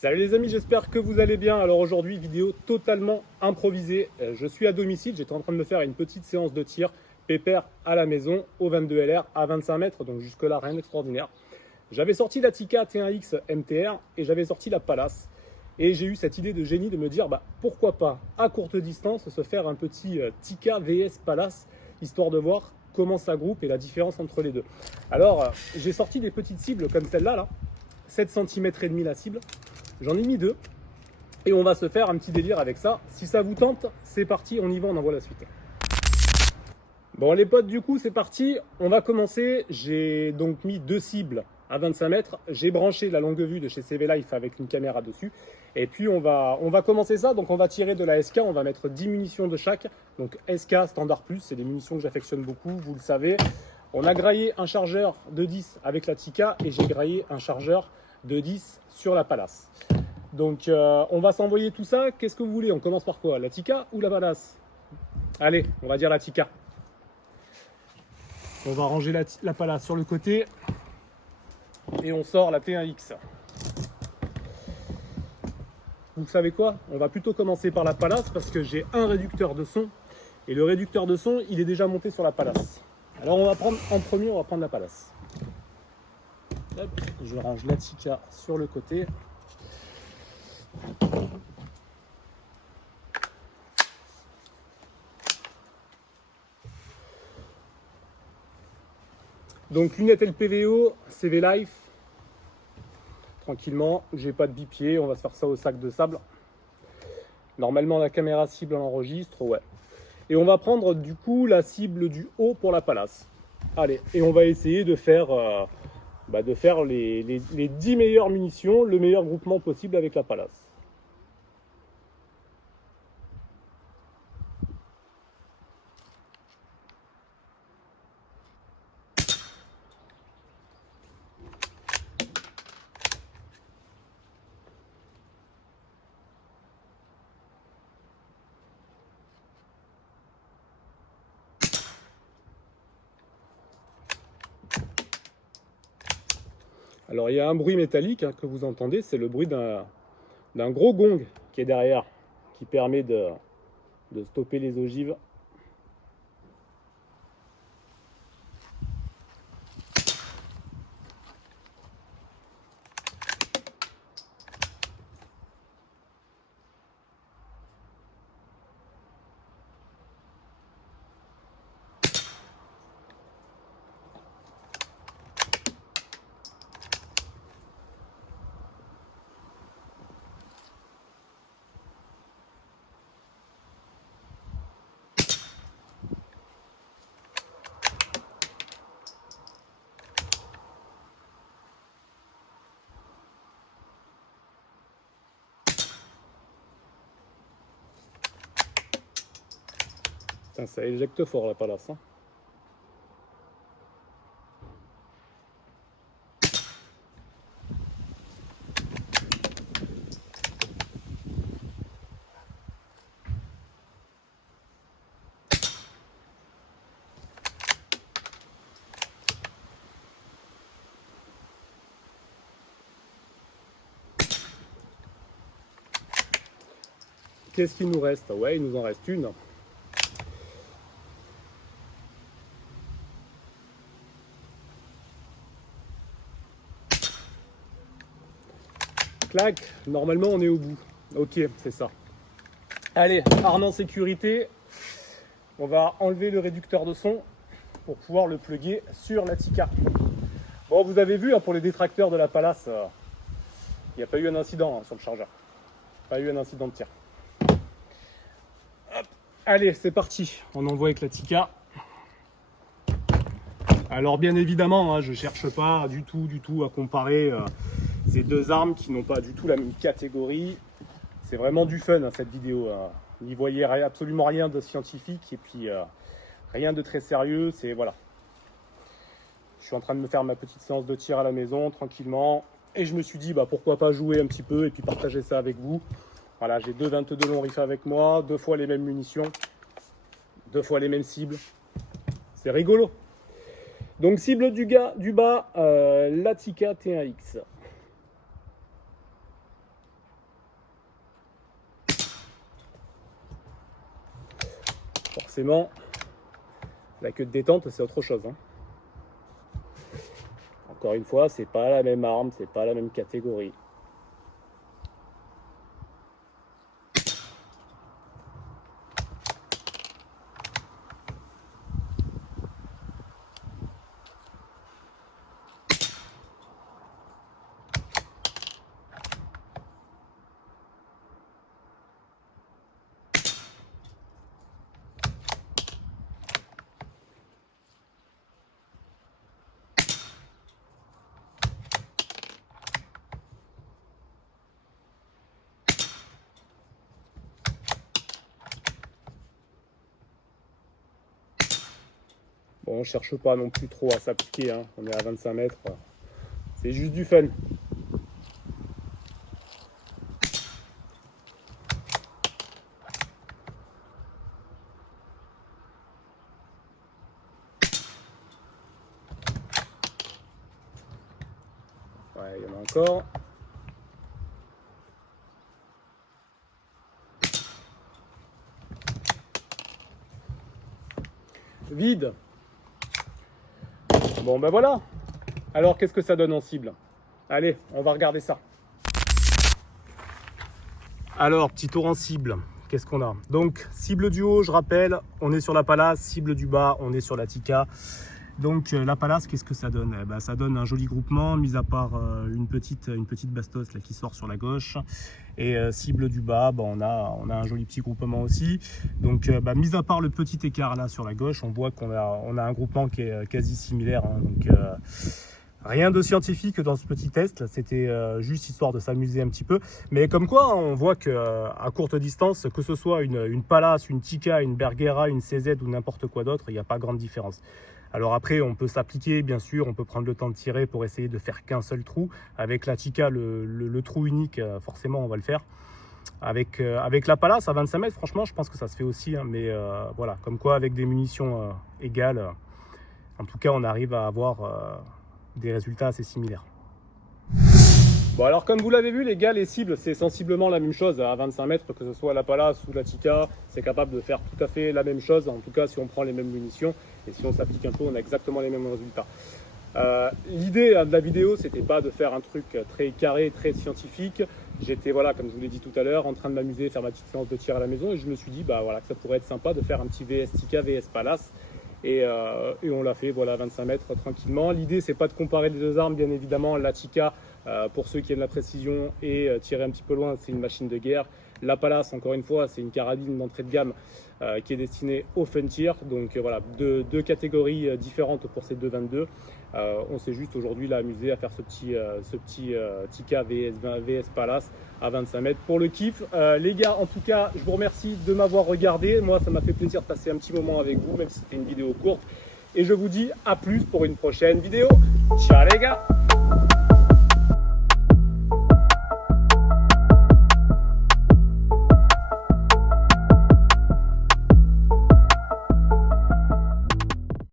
Salut les amis, j'espère que vous allez bien. Alors aujourd'hui, vidéo totalement improvisée. Je suis à domicile, j'étais en train de me faire une petite séance de tir pépère à la maison au 22 LR à 25 mètres, donc jusque là rien d'extraordinaire. J'avais sorti la Tikka T1X MTR et j'avais sorti la Pallas. Et j'ai eu cette idée de génie de me dire pourquoi pas à courte distance se faire un petit Tikka vs Pallas, histoire de voir comment ça groupe et la différence entre les deux. Alors j'ai sorti des petites cibles comme celle-là, là, 7 cm et demi la cible. J'en ai mis deux et on va se faire un petit délire avec ça. Si ça vous tente, c'est parti, on y va, on envoie la suite. Bon les potes, du coup c'est parti, on va commencer. J'ai donc mis deux cibles à 25 mètres. J'ai branché la longue vue de chez CV Life avec une caméra dessus. Et puis on va commencer ça. Donc on va tirer de la SK, on va mettre 10 munitions de chaque. Donc SK standard plus, c'est des munitions que j'affectionne beaucoup, vous le savez. On a graillé un chargeur de 10 avec la Tikka et j'ai graillé un chargeur de 10 sur la Pallas. Donc on va s'envoyer tout ça. Qu'est-ce que vous voulez? On commence par quoi? La Tikka ou la Pallas? Allez, on va dire la Tikka. On va ranger la Pallas sur le côté et on sort la T1X. Vous savez quoi? On va plutôt commencer par la Pallas parce que j'ai un réducteur de son et le réducteur de son il est déjà monté sur la Pallas. Alors on va prendre en premier, on va prendre la Pallas. Hop, je range la Tikka sur le côté. Donc lunette LPVO, CV Life. Tranquillement, j'ai pas de bipied, on va se faire ça au sac de sable. Normalement la caméra cible enregistre, ouais. Et on va prendre du coup la cible du haut pour la Pallas. Allez, et on va essayer de faire, les 10 meilleures munitions, le meilleur groupement possible avec la Pallas. Alors il y a un bruit métallique que vous entendez, c'est le bruit d'un gros gong qui est derrière, qui permet de stopper les ogives. Putain, ça éjecte fort la Pallas. Hein. Qu'est-ce qu'il nous reste? Ouais, il nous en reste une. Clac, normalement on est au bout. Ok, c'est ça. Allez, harnais sécurité. On va enlever le réducteur de son pour pouvoir le plugger sur la Tikka. Bon, vous avez vu, pour les détracteurs de la Pallas, il n'y a pas eu un incident sur le chargeur. Pas eu un incident de tir. Hop. Allez, c'est parti. On envoie avec la Tikka. Alors bien évidemment, je ne cherche pas du tout à comparer ces deux armes qui n'ont pas du tout la même catégorie. C'est vraiment du fun cette vidéo. N'y voyez absolument rien de scientifique et puis rien de très sérieux. C'est voilà. Je suis en train de me faire ma petite séance de tir à la maison tranquillement et je me suis dit pourquoi pas jouer un petit peu et puis partager ça avec vous. Voilà, j'ai deux 22 long rifle avec moi, 2 fois les mêmes munitions, 2 fois les mêmes cibles. C'est rigolo. Donc cible du bas, la Tikka T1X. forcément, la queue de détente, c'est autre chose. Hein. Encore une fois, c'est pas la même arme, c'est pas la même catégorie. Bon, on cherche pas non plus trop à s'appliquer, hein. On est à 25 mètres, c'est juste du fun. Ouais, il y en a encore. Vide. Bon ben voilà. Alors qu'est-ce que ça donne en cible? Allez, on va regarder ça. Alors, petit tour en cible. Qu'est-ce qu'on a? Donc, cible du haut, je rappelle, on est sur la Pallas. Cible du bas, on est sur la Tikka. Donc, la Pallas, qu'est-ce que ça donne? Ça donne un joli groupement, mis à part une petite bastos là, qui sort sur la gauche. Et cible du bas, on a un joli petit groupement aussi. Donc, mis à part le petit écart là sur la gauche, on voit qu'on a un groupement qui est quasi similaire. Hein, donc, rien de scientifique dans ce petit test, c'était juste histoire de s'amuser un petit peu. Mais comme quoi, on voit qu'à courte distance, que ce soit une Pallas, une Tikka, une Bergera, une CZ ou n'importe quoi d'autre, il n'y a pas grande différence. Alors après, on peut s'appliquer, bien sûr, on peut prendre le temps de tirer pour essayer de faire qu'un seul trou. Avec la Tikka, le trou unique, forcément, on va le faire. Avec la Pallas à 25 mètres, franchement, je pense que ça se fait aussi. Hein, mais voilà, comme quoi, avec des munitions égales, en tout cas, on arrive à avoir des résultats assez similaires. Bon alors comme vous l'avez vu les gars, les cibles c'est sensiblement la même chose à 25 mètres, que ce soit la Pallas ou la Tikka, c'est capable de faire tout à fait la même chose, en tout cas si on prend les mêmes munitions et si on s'applique un peu on a exactement les mêmes résultats. L'idée de la vidéo c'était pas de faire un truc très carré, très scientifique, j'étais voilà comme je vous l'ai dit tout à l'heure en train de m'amuser, faire ma petite séance de tir à la maison et je me suis dit voilà que ça pourrait être sympa de faire un petit VS Tikka, VS Pallas. Et on l'a fait voilà 25 mètres tranquillement. L'idée c'est pas de comparer les deux armes, bien évidemment. La Tikka pour ceux qui aiment la précision et tirer un petit peu loin, c'est une machine de guerre. La Pallas, encore une fois, c'est une carabine d'entrée de gamme qui est destinée au fun tir. Donc voilà, deux catégories différentes pour ces deux 22. On s'est juste aujourd'hui là amusé à faire ce petit Tikka VS Pallas à 25 mètres pour le kiff. Les gars, en tout cas, je vous remercie de m'avoir regardé. Moi, ça m'a fait plaisir de passer un petit moment avec vous, même si c'était une vidéo courte. Et je vous dis à plus pour une prochaine vidéo. Ciao les gars!